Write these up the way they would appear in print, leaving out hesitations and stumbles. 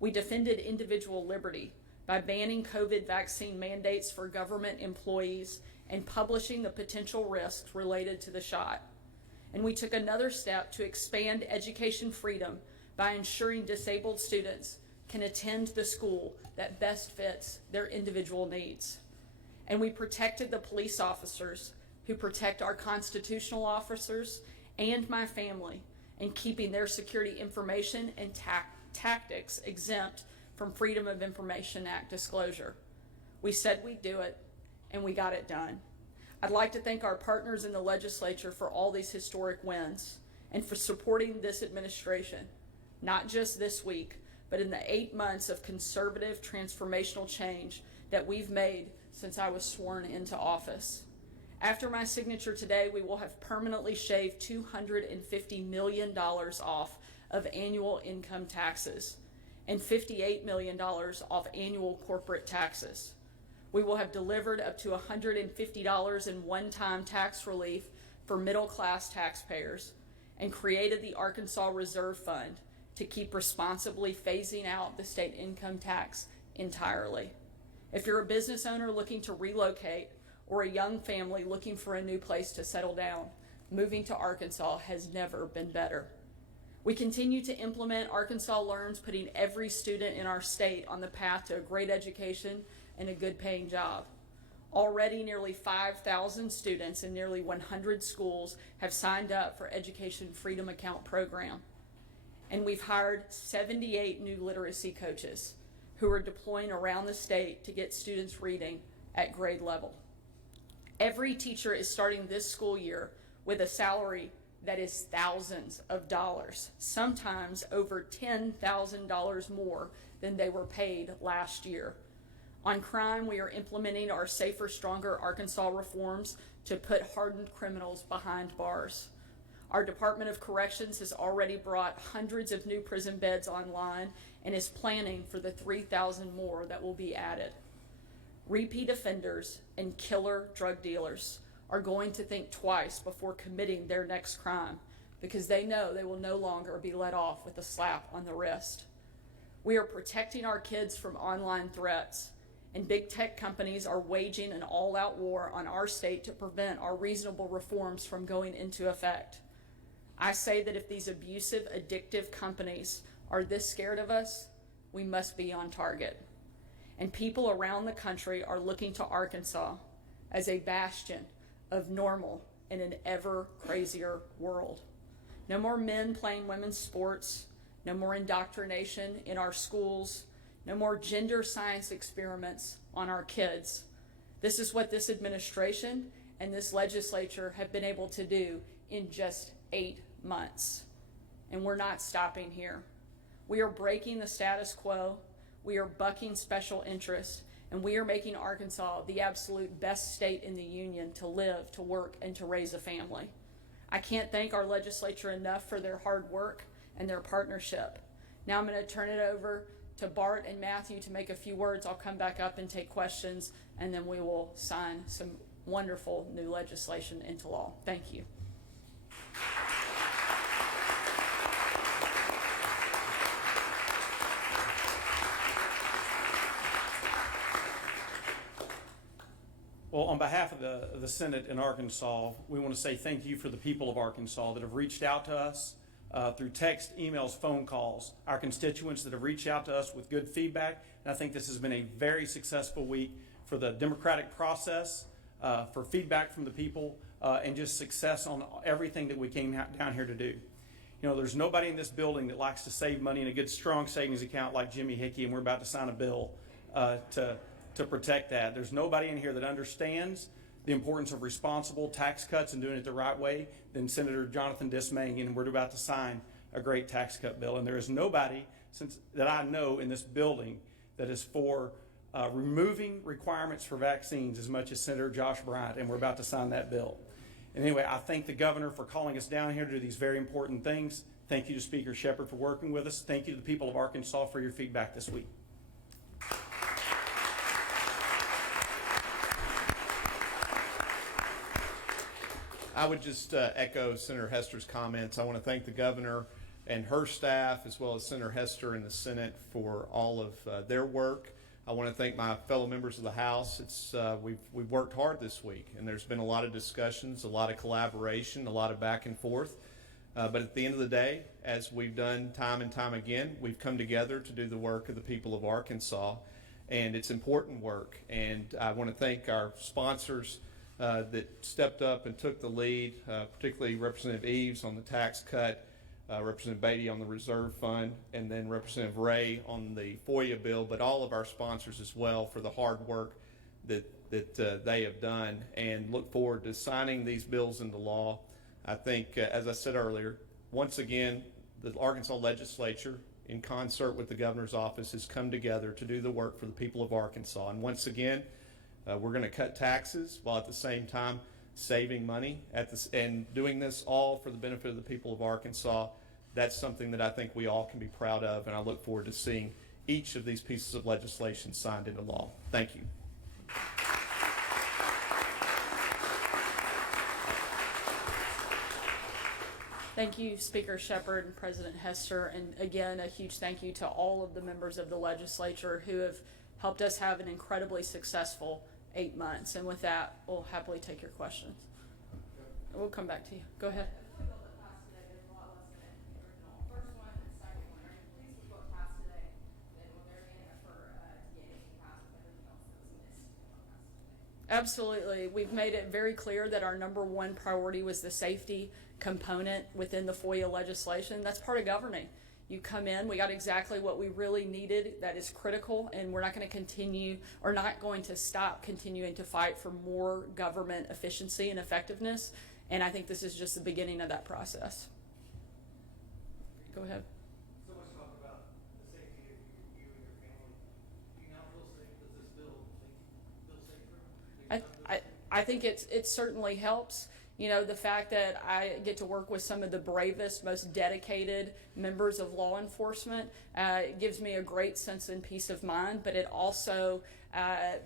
We defended individual liberty by banning COVID vaccine mandates for government employees and publishing the potential risks related to the shot. And we took another step to expand education freedom by ensuring disabled students can attend the school that best fits their individual needs. And we protected the police officers who protect our constitutional officers and my family in keeping their security information and tactics exempt from Freedom of Information Act disclosure. We said we'd do it, and we got it done. I'd like to thank our partners in the legislature for all these historic wins and for supporting this administration, not just this week, but in the 8 months of conservative transformational change that we've made since I was sworn into office. After my signature today, we will have permanently shaved $250 million off of annual income taxes and $58 million off annual corporate taxes. We will have delivered up to $150 in one-time tax relief for middle-class taxpayers and created the Arkansas Reserve Fund to keep responsibly phasing out the state income tax entirely. If you're a business owner looking to relocate or a young family looking for a new place to settle down, moving to Arkansas has never been better. We continue to implement Arkansas Learns, putting every student in our state on the path to a great education and a good paying job. Already nearly 5,000 students in nearly 100 schools have signed up for Education Freedom Account program. And we've hired 78 new literacy coaches who are deploying around the state to get students reading at grade level. Every teacher is starting this school year with a salary that is thousands of dollars, sometimes over $10,000 more than they were paid last year. On crime, we are implementing our Safer, Stronger Arkansas reforms to put hardened criminals behind bars. Our Department of Corrections has already brought hundreds of new prison beds online and is planning for the 3,000 more that will be added. Repeat offenders and killer drug dealers are going to think twice before committing their next crime because they know they will no longer be let off with a slap on the wrist. We are protecting our kids from online threats, and big tech companies are waging an all-out war on our state to prevent our reasonable reforms from going into effect. I say that if these abusive, addictive companies are this scared of us, we must be on target. And people around the country are looking to Arkansas as a bastion of normal in an ever crazier world. No more men playing women's sports, no more indoctrination in our schools, no more gender science experiments on our kids. This is what this administration and this legislature have been able to do in just 8 months. And we're not stopping here. We are breaking the status quo. We are bucking special interest, and we are making Arkansas the absolute best state in the union to live, to work, and to raise a family. I can't thank our legislature enough for their hard work and their partnership. Now I'm going to turn it over to Bart and Matthew to make a few words. I'll come back up and take questions, and then we will sign some wonderful new legislation into law. Thank you. Well, on behalf of the Senate in Arkansas, we want to say thank you for the people of Arkansas that have reached out to us through text, emails, phone calls, our constituents that have reached out to us with good feedback. And I think this has been a very successful week for the democratic process, for feedback from the people, and just success on everything that we came down here to do. You know, there's nobody in this building that likes to save money in a good, strong savings account like Jimmy Hickey, and we're about to sign a bill to protect that. There's nobody in here that understands the importance of responsible tax cuts and doing it the right way than Senator Jonathan Dismayne, and we're about to sign a great tax cut bill. And there is nobody that I know in this building that is for removing requirements for vaccines as much as Senator Josh Bryant, and we're about to sign that bill. And anyway, I thank the governor for calling us down here to do these very important things. Thank you to Speaker Shepard for working with us. Thank you to the people of Arkansas for your feedback this week. I would just echo Senator Hester's comments. I want to thank the governor and her staff, as well as Senator Hester in the Senate, for all of their work. I want to thank my fellow members of the House. We've worked hard this week, and there's been a lot of discussions, a lot of collaboration, a lot of back and forth. But at the end of the day, as we've done time and time again, we've come together to do the work of the people of Arkansas, and it's important work. And I want to thank our sponsors that stepped up and took the lead, particularly Representative Eves on the tax cut, Representative Beatty on the reserve fund, and then Representative Ray on the FOIA bill, but all of our sponsors as well for the hard work that they have done, and look forward to signing these bills into law. I think, as I said earlier, once again, the Arkansas legislature, in concert with the governor's office, has come together to do the work for the people of Arkansas. And once again, we're going to cut taxes while at the same time saving money and doing this all for the benefit of the people of Arkansas. That's something that I think we all can be proud of, and I look forward to seeing each of these pieces of legislation signed into law. Thank you. Thank you, Speaker Shepherd and President Hester, and again, a huge thank you to all of the members of the legislature who have helped us have an incredibly successful 8 months. And with that, we'll happily take your questions. We'll come back to you. Go ahead. Absolutely. We've made it very clear that our number one priority was the safety component within the FOIA legislation. That's part of governing. You come in, we got exactly what we really needed that is critical, and we're not going to continue or not going to stop continuing to fight for more government efficiency and effectiveness. And I think this is just the beginning of that process. Go ahead. So much talk about the safety of you and your family. Do you now feel safe? Does this bill feel safer? I think it certainly helps. You know, the fact that I get to work with some of the bravest, most dedicated members of law enforcement gives me a great sense and peace of mind, but it also,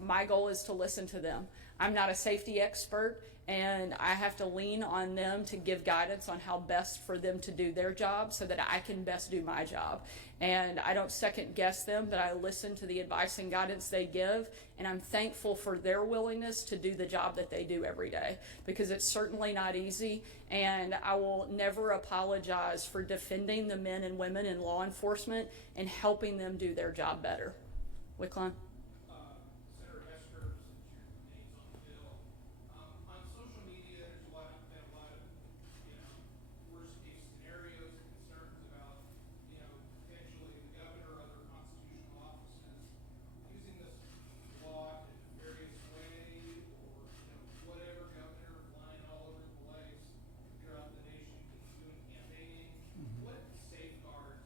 my goal is to listen to them. I'm not a safety expert, and I have to lean on them to give guidance on how best for them to do their job so that I can best do my job. And I don't second guess them, but I listen to the advice and guidance they give, and I'm thankful for their willingness to do the job that they do every day, because it's certainly not easy, and I will never apologize for defending the men and women in law enforcement and helping them do their job better. Wickline? Senator Hester, since your name's on the bill, on social media, there's been a lot of, worst case scenarios and concerns about, potentially the governor or other constitutional offices using this law in a various way, or, whatever, governor flying all over the place throughout the nation doing campaigning. What safeguards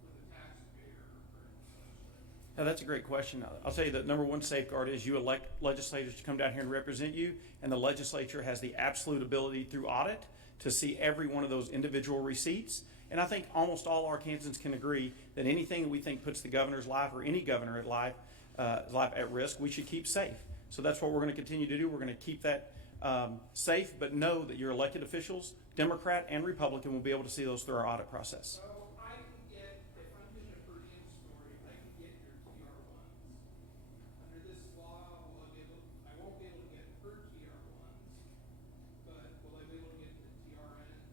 for the taxpayer are in this legislation? Now, that's a great question. I'll tell you that number one safeguard is you elect legislators to come down here and represent you, and the legislature has the absolute ability through audit to see every one of those individual receipts. And I think almost all Arkansans can agree that anything that we think puts the governor's life or any governor at life at risk, we should keep safe. So that's what we're going to continue to do. We're going to keep that safe, but know that your elected officials, Democrat and Republican, will be able to see those through our audit process. So I can get, if I'm getting a per diem story, I can get your TR1s. Under this law, I won't be able to get per TR1s, but will I be able to get the TRN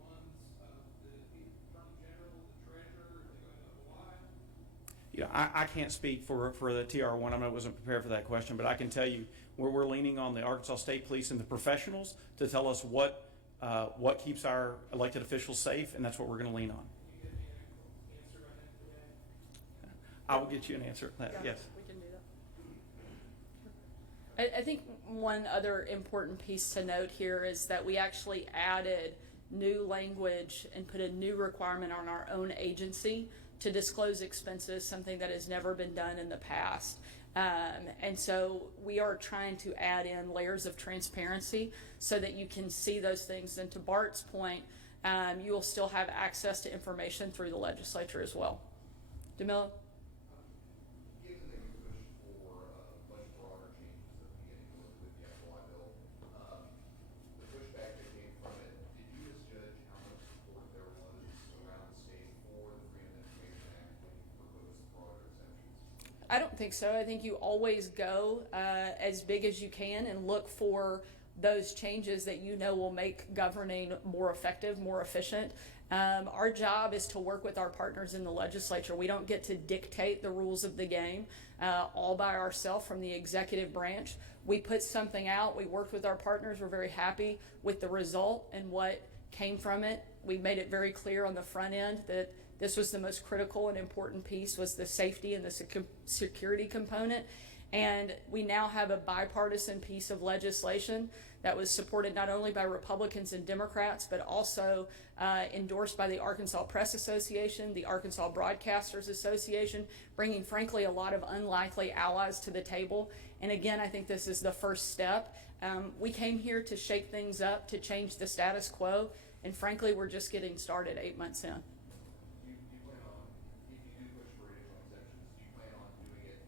ones of the Attorney General, the Treasurer, are they going to apply? I can't speak for the TR1. I wasn't prepared for that question, but I can tell you where we're leaning on the Arkansas State Police and the professionals to tell us what keeps our elected officials safe, and that's what we're going to lean on. Can you get me an answer on it today? I will get you an answer to that. Yeah, Yes. we can do that. I think one other important piece to note here is that we actually added new language and put a new requirement on our own agency to disclose expenses, something that has never been done in the past. And so we are trying to add in layers of transparency so that you can see those things. And to Bart's point, you will still have access to information through the legislature as well. DeMillo? Given that you pushed for much broader changes at the beginning with the FOI bill, the pushback that came from it, did you misjudge how much support there was around the I don't think so. I think you always go as big as you can and look for those changes that you know will make governing more effective, more efficient. Our job is to work with our partners in the legislature. We don't get to dictate the rules of the game all by ourselves from the executive branch. We put something out. We worked with our partners. We're very happy with the result and what came from it. We made it very clear on the front end that this was the most critical and important piece, was the safety and the security component. And we now have a bipartisan piece of legislation that was supported not only by Republicans and Democrats, but also endorsed by the Arkansas Press Association, the Arkansas Broadcasters Association, bringing, frankly, a lot of unlikely allies to the table. And again, I think this is the first step. We came here to shake things up, to change the status quo, and frankly, we're just getting started 8 months in. Do you plan on, if you do push for additional exemptions, do you plan on doing it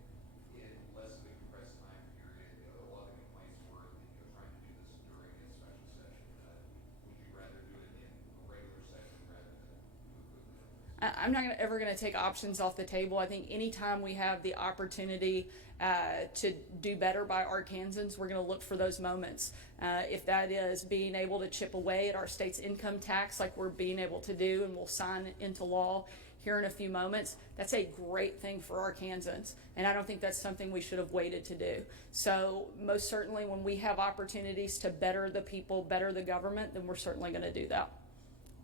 in less of a compressed time period? You know, a lot of the complaints were, trying to do this during a special session. Would you rather do it in a regular session rather than do it? I'm not ever going to take options off the table. I think anytime we have the opportunity to do better by Arkansans, we're going to look for those moments. If that is being able to chip away at our state's income tax like we're being able to do, and we'll sign into law here in a few moments, that's a great thing for Arkansans. And I don't think that's something we should have waited to do. So most certainly when we have opportunities to better the people, better the government, then we're certainly going to do that.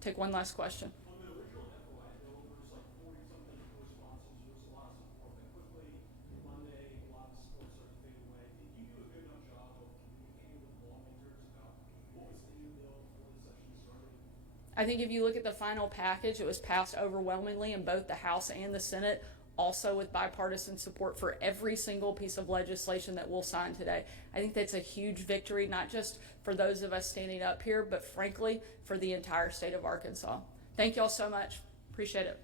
Take one last question. On the original FOI bill, there was like 40-something responses. There was a lot of support, but quickly, Monday, a lot of support started to fade away. Did you do a good enough job of communicating with lawmakers about what was in the bill before the session started? I think if you look at the final package, it was passed overwhelmingly in both the House and the Senate, also with bipartisan support for every single piece of legislation that we'll sign today. I think that's a huge victory, not just for those of us standing up here, but frankly, for the entire state of Arkansas. Thank you all so much. Appreciate it.